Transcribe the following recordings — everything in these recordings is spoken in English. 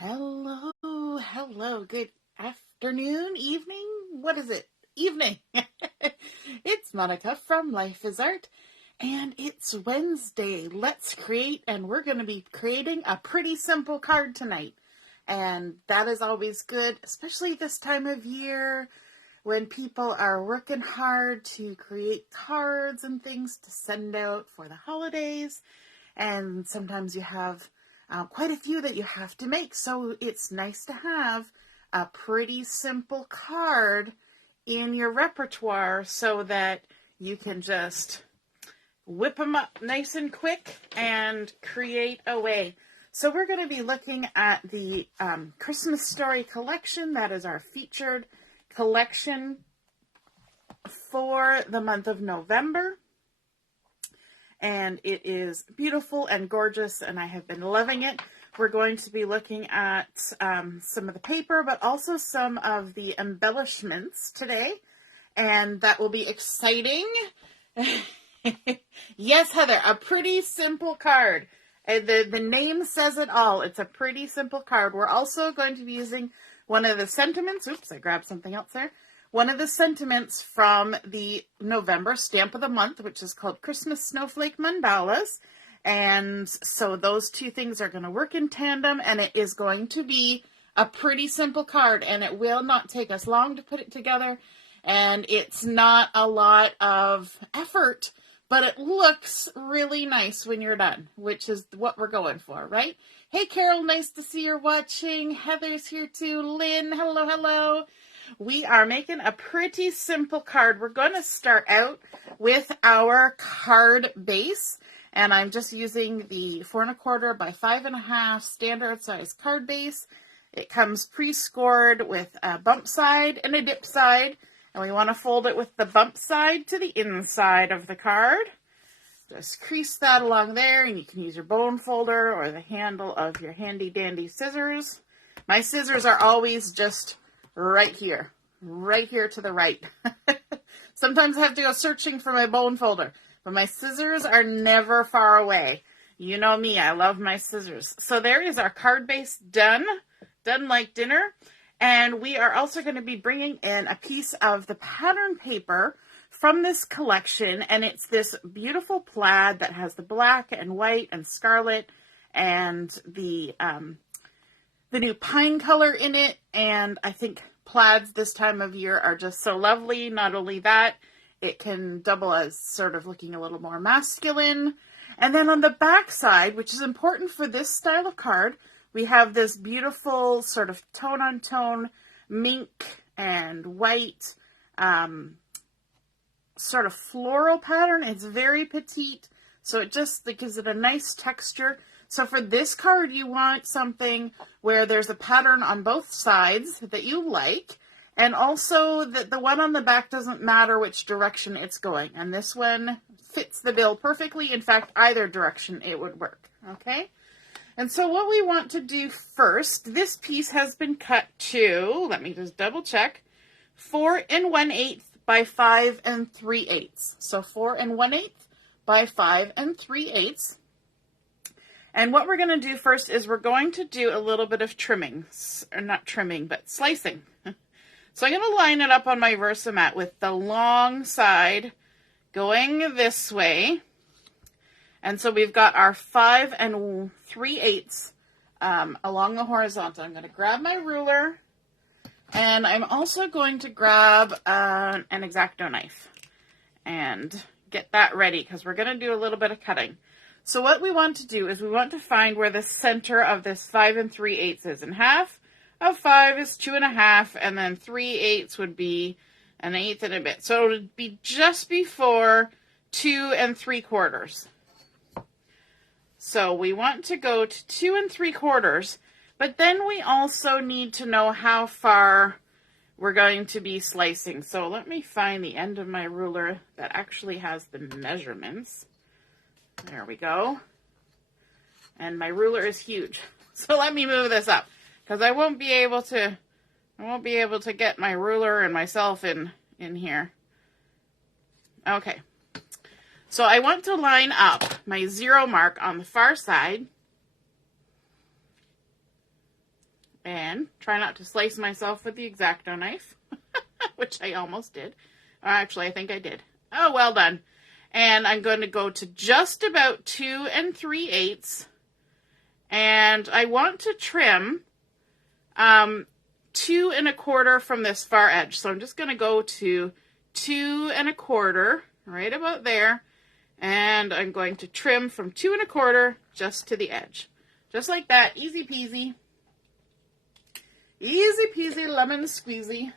Hello, hello, good afternoon, evening. What is it? Evening. It's Monica from Life is Art, and it's Wednesday. Let's create, and we're going to be creating a pretty simple card tonight. And that is always good, especially this time of year when people are working hard to create cards and things to send out for the holidays. And sometimes you have quite a few that you have to make. So it's nice to have a pretty simple card in your repertoire so that you can just whip them up nice and quick and create away. So we're going to be looking at the Christmas Story collection. That is our featured collection for the month of November. And it is beautiful and gorgeous, and I have been loving it. We're going to be looking at some of the paper, but also some of the embellishments today, and that will be exciting. Yes, Heather, a pretty simple card. The name says it all. It's a pretty simple card. We're also going to be using one of the sentiments. Oops, I grabbed something else there. One of the sentiments from the November stamp of the month, which is called Christmas Snowflake Mandalas. And so those two things are going to work in tandem, and it is going to be a pretty simple card, and it will not take us long to put it together. And it's not a lot of effort, but it looks really nice when you're done, which is what we're going for, right? Hey, Carol, nice to see you're watching. Heather's here too. Lynn, hello, hello. We are making a pretty simple card. We're going to start out with our card base, and I'm just using the 4 1/4 by 5 1/2 standard size card base. It comes pre-scored with a bump side and a dip side, and we want to fold it with the bump side to the inside of the card. Just crease that along there, and you can use your bone folder or the handle of your handy dandy scissors. My scissors are always just right here to the right. Sometimes I have to go searching for my bone folder, but my scissors are never far away. You know me, I love my scissors. So there is our card base done like dinner. And we are also going to be bringing in a piece of the pattern paper from this collection, and it's this beautiful plaid that has the black and white and scarlet and the new pine color in it. And I think plaids this time of year are just so lovely. Not only that, it can double as sort of looking a little more masculine. And then on the back side, which is important for this style of card, we have this beautiful sort of tone-on-tone mink and white sort of floral pattern. It's very petite, so it just gives it a nice texture. So for this card, you want something where there's a pattern on both sides that you like, and also that the one on the back doesn't matter which direction it's going. And this one fits the bill perfectly. In fact, either direction it would work, okay? And so what we want to do first, this piece has been cut to, let me just double check, 4 1/8 by 5 3/8. So 4 1/8 by 5 3/8. And what we're going to do first is we're going to do a little bit of trimming, or not trimming, but slicing. So I'm going to line it up on my Versamat with the long side going this way. And so we've got our 5 3/8 along the horizontal. I'm going to grab my ruler, and I'm also going to grab an X-Acto knife and get that ready because we're going to do a little bit of cutting. So what we want to do is we want to find where the center of this 5 3/8 is. And half of 5 is 2 1/2, and then 3/8 would be 1/8 and a bit. So it would be just before 2 3/4. So we want to go to 2 3/4, but then we also need to know how far we're going to be slicing. So let me find the end of my ruler that actually has the measurements. There we go. And my ruler is huge. So let me move this up because I won't be able to get my ruler and myself in here. Okay. So I want to line up my 0 mark on the far side And try not to slice myself with the X-Acto knife, which I almost did. Actually, I think I did. Oh, well done. And I'm going to go to just about 2 3/8. And I want to trim 2 1/4 from this far edge. So I'm just going to go to 2 1/4, right about there. And I'm going to trim from 2 1/4 just to the edge. Just like that. Easy peasy. Easy peasy lemon squeezy.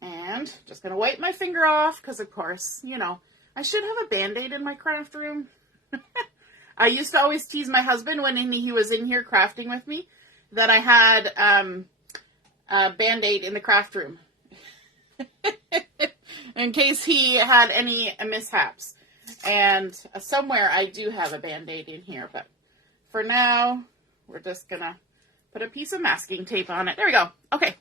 And just going to wipe my finger off because, of course, you know, I should have a Band-Aid in my craft room. I used to always tease my husband when he was in here crafting with me that I had a Band-Aid in the craft room in case he had any mishaps. And somewhere I do have a Band-Aid in here, but for now, we're just going to put a piece of masking tape on it. There we go. Okay.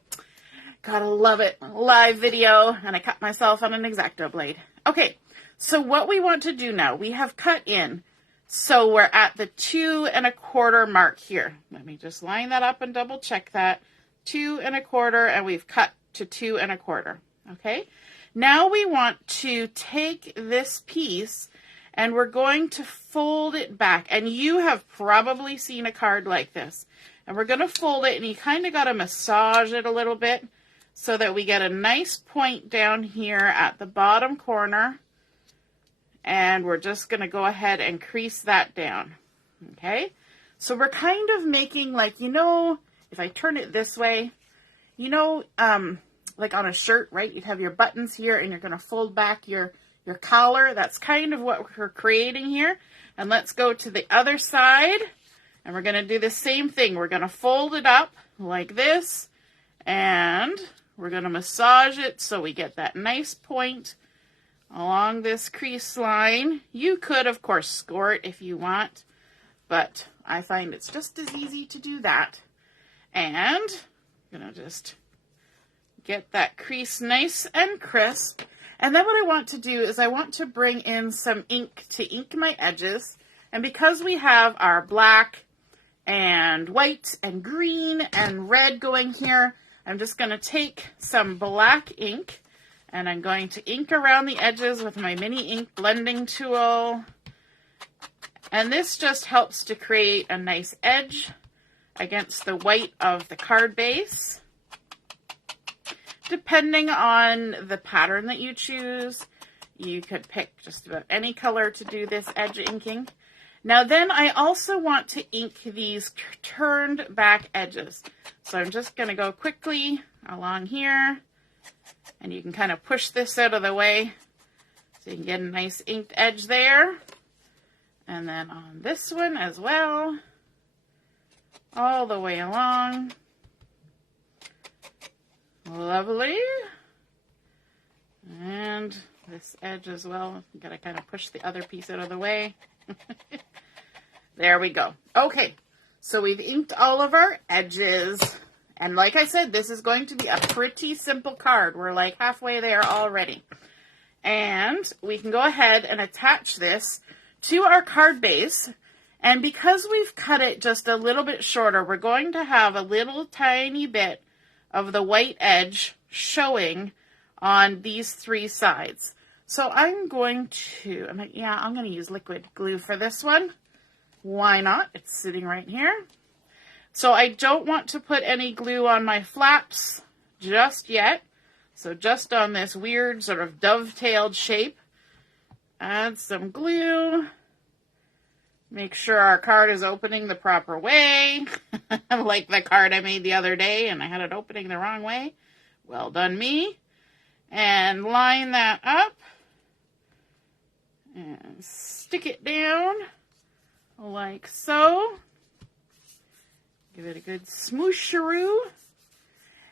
Gotta love it. Live video, and I cut myself on an X-Acto blade. Okay, so what we want to do now, we have cut in. So we're at the 2 1/4 mark here. Let me just line that up and double check that. 2 1/4, and we've cut to 2 1/4. Okay, now we want to take this piece and we're going to fold it back. And you have probably seen a card like this. And we're going to fold it, and you kind of got to massage it a little bit so that we get a nice point down here at the bottom corner. And we're just going to go ahead and crease that down. Okay? So we're kind of making like, you know, if I turn it this way, you know, like on a shirt, right? You'd have your buttons here and you're going to fold back your collar. That's kind of what we're creating here. And let's go to the other side. And we're going to do the same thing. We're going to fold it up like this. And we're going to massage it so we get that nice point along this crease line. You could, of course, score it if you want. But I find it's just as easy to do that. And I'm going to just get that crease nice and crisp. And then what I want to do is I want to bring in some ink to ink my edges. And because we have our black and white and green and red going here, I'm just going to take some black ink and I'm going to ink around the edges with my mini ink blending tool. And this just helps to create a nice edge against the white of the card base. Depending on the pattern that you choose, you could pick just about any color to do this edge inking. Now then I also want to ink these turned back edges. So I'm just going to go quickly along here, and you can kind of push this out of the way so you can get a nice inked edge there. And then on this one as well, all the way along. Lovely. And this edge as well. You gotta kind of push the other piece out of the way. There we go. Okay, so we've inked all of our edges. And like I said, this is going to be a pretty simple card. We're like halfway there already. And we can go ahead and attach this to our card base. And because we've cut it just a little bit shorter, we're going to have a little tiny bit of the white edge showing on these three sides. So I'm going to, I'm going to use liquid glue for this one. Why not? It's sitting right here. So I don't want to put any glue on my flaps just yet. So just on this weird sort of dovetailed shape, add some glue. Make sure our card is opening the proper way, like the card I made the other day and I had it opening the wrong way. Well done me. And line that up and stick it down like so. Give it a good smoosharoo.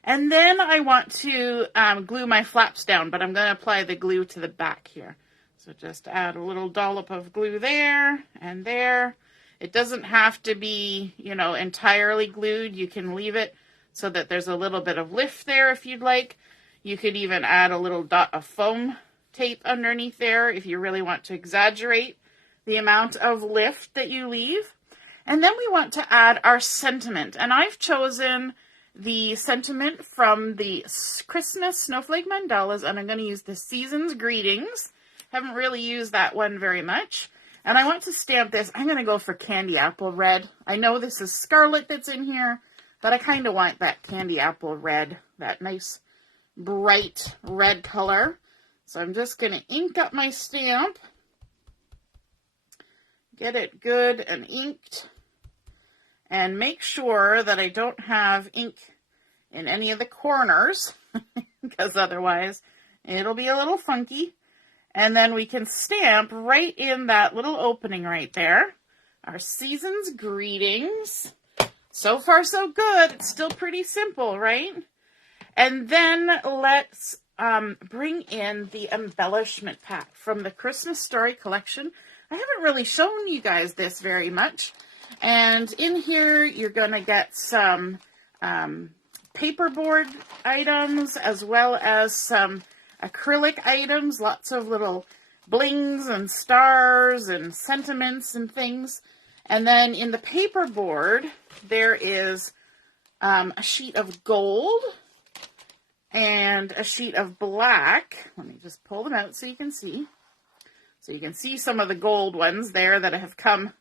And then I want to glue my flaps down, but I'm going to apply the glue to the back here. So just add a little dollop of glue there and there. It doesn't have to be, you know, entirely glued. You can leave it so that there's a little bit of lift there if you'd like. You could even add a little dot of foam tape underneath there if you really want to exaggerate the amount of lift that you leave. And then we want to add our sentiment. And I've chosen the sentiment from the Christmas Snowflake Mandalas, and I'm going to use the Season's Greetings. Haven't really used that one very much. And I want to stamp this. I'm going to go for Candy Apple Red. I know this is Scarlet that's in here, but I kind of want that Candy Apple Red, that nice bright red color. So I'm just going to ink up my stamp. Get it good and inked. And make sure that I don't have ink in any of the corners, because otherwise it'll be a little funky. And then we can stamp right in that little opening right there our Season's Greetings. So far, so good. It's still pretty simple, right? And then let's bring in the embellishment pack from the Christmas Story collection. I haven't really shown you guys this very much. And in here, you're going to get some paperboard items as well as some acrylic items, lots of little blings and stars and sentiments and things. And then in the paperboard, there is a sheet of gold and a sheet of black. Let me just pull them out so you can see. So you can see some of the gold ones there that have come,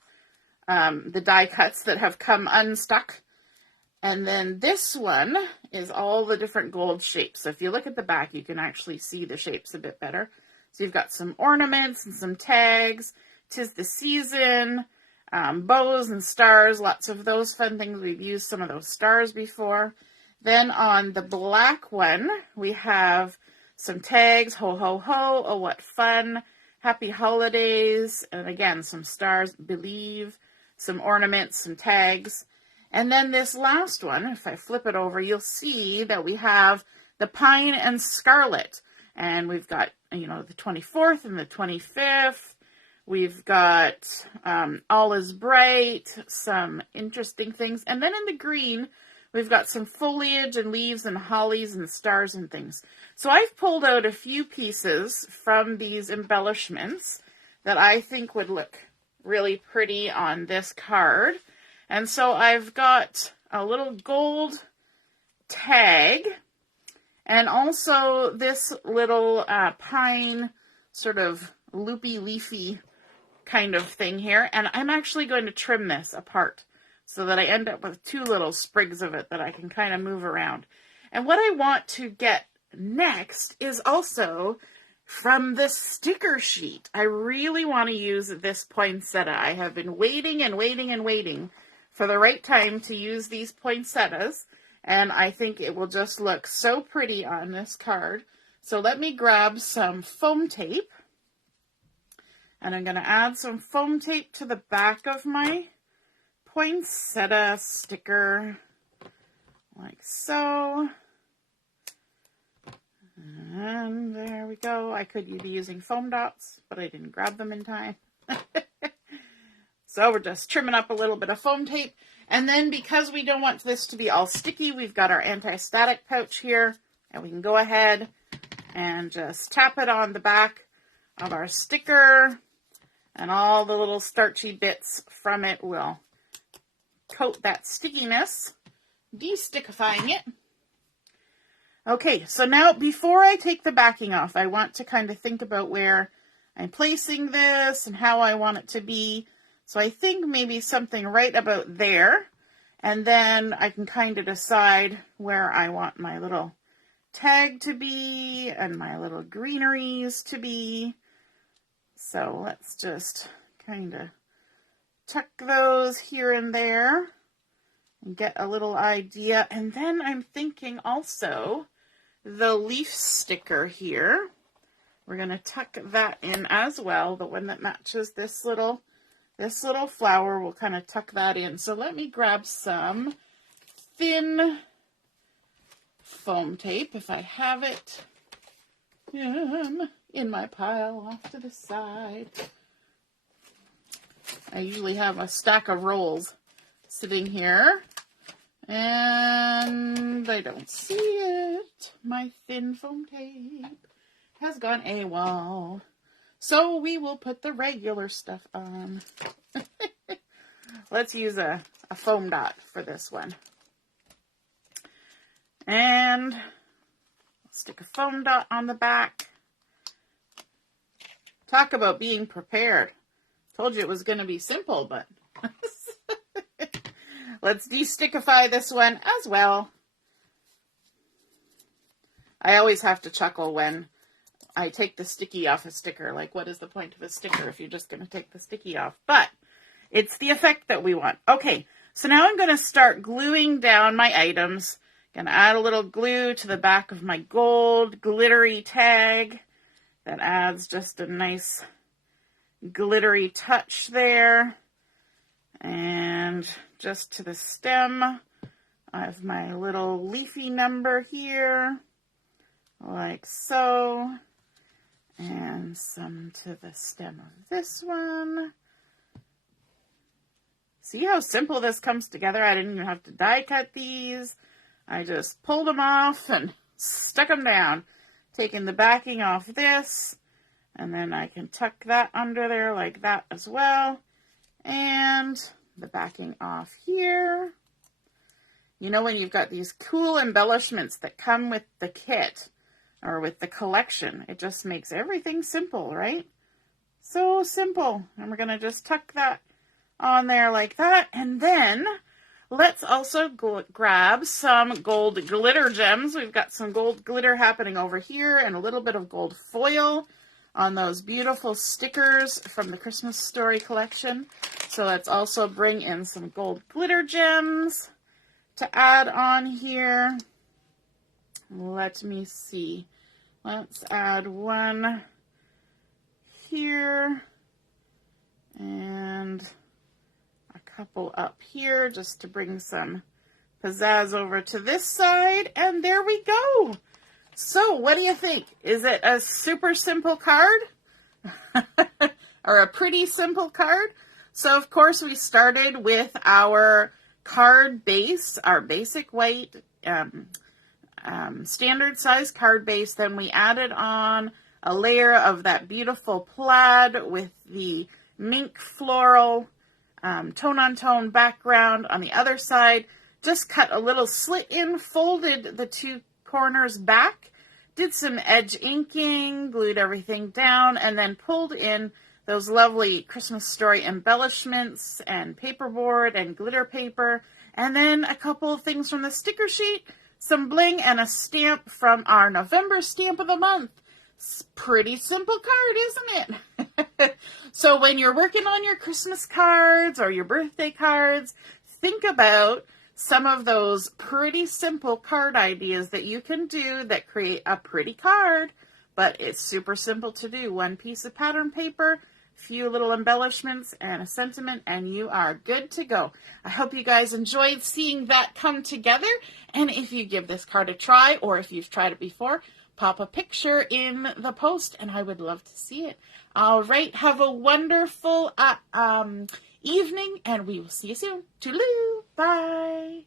the die cuts that have come unstuck. And then this one is all the different gold shapes. So if you look at the back, you can actually see the shapes a bit better. So you've got some ornaments and some tags. 'Tis the season, bows and stars, lots of those fun things. We've used some of those stars before. Then on the black one, we have some tags, ho, ho, ho, oh, what fun, happy holidays, and again, some stars, believe, some ornaments, some tags. And then this last one, if I flip it over, you'll see that we have the pine and scarlet. And we've got, you know, the 24th and the 25th. We've got all is bright, some interesting things. And then in the green, we've got some foliage and leaves and hollies and stars and things. So I've pulled out a few pieces from these embellishments that I think would look really pretty on this card. And so I've got a little gold tag and also this little pine sort of loopy leafy kind of thing here. And I'm actually going to trim this apart so that I end up with two little sprigs of it that I can kind of move around. And what I want to get next is also from the sticker sheet. I really want to use this poinsettia. I have been waiting and waiting and waiting for the right time to use these poinsettias, and I think it will just look so pretty on this card. So let me grab some foam tape, and I'm going to add some foam tape to the back of my poinsettia sticker, like so. And there we go. I could be using foam dots, but I didn't grab them in time. So we're just trimming up a little bit of foam tape. And then because we don't want this to be all sticky, we've got our anti-static pouch here. And we can go ahead and just tap it on the back of our sticker. And all the little starchy bits from it will coat that stickiness, de-stickifying it. Okay, so now before I take the backing off, I want to kind of think about where I'm placing this and how I want it to be. So I think maybe something right about there. And then I can kind of decide where I want my little tag to be and my little greeneries to be. So let's just kind of tuck those here and there and get a little idea. And then I'm thinking also the leaf sticker here. We're going to tuck that in as well, the one that matches this little flower. We'll kind of tuck that in. So let me grab some thin foam tape, if I have it, in my pile off to the side. I usually have a stack of rolls sitting here, and I don't see it. My thin foam tape has gone AWOL. So we will put the regular stuff on. let's use a foam dot for this one. And stick a foam dot on the back. Talk about being prepared. Told you it was going to be simple, but let's de-stickify this one as well. I always have to chuckle when I take the sticky off a sticker. Like, what is the point of a sticker if you're just going to take the sticky off? But it's the effect that we want. Okay, so now I'm going to start gluing down my items. Going to add a little glue to the back of my gold glittery tag. That adds just a nice glittery touch there. And just to the stem, I have my little leafy number here, like so. And some to the stem of this one. See how simple this comes together? I didn't even have to die cut these. I just pulled them off and stuck them down. Taking the backing off this, and then I can tuck that under there like that as well. And the backing off here. You know, when you've got these cool embellishments that come with the kit or with the collection, it just makes everything simple, right? So simple. And we're going to just tuck that on there like that. And then let's also grab some gold glitter gems. We've got some gold glitter happening over here and a little bit of gold foil on those beautiful stickers from the Christmas Story collection. So let's also bring in some gold glitter gems to add on here. Let me see. Let's add one here and a couple up here just to bring some pizzazz over to this side. And there we go. So what do you think? Is it a super simple card? Or a pretty simple card? So of course we started with our card base, our basic white standard size card base. Then we added on a layer of that beautiful plaid with the mink floral tone-on-tone background on the other side. Just cut a little slit in, folded the two corners back, did some edge inking, glued everything down, and then pulled in those lovely Christmas Story embellishments and paperboard and glitter paper, and then a couple of things from the sticker sheet, some bling, and a stamp from our November stamp of the month. It's a pretty simple card, isn't it? So when you're working on your Christmas cards or your birthday cards, think about some of those pretty simple card ideas that you can do that create a pretty card, but it's super simple to do. One piece of pattern paper, few little embellishments, and a sentiment, and you are good to go. I hope you guys enjoyed seeing that come together, and if you give this card a try, or if you've tried it before, pop a picture in the post, and I would love to see it. All right, have a wonderful evening, and we will see you soon. Toodaloo, bye.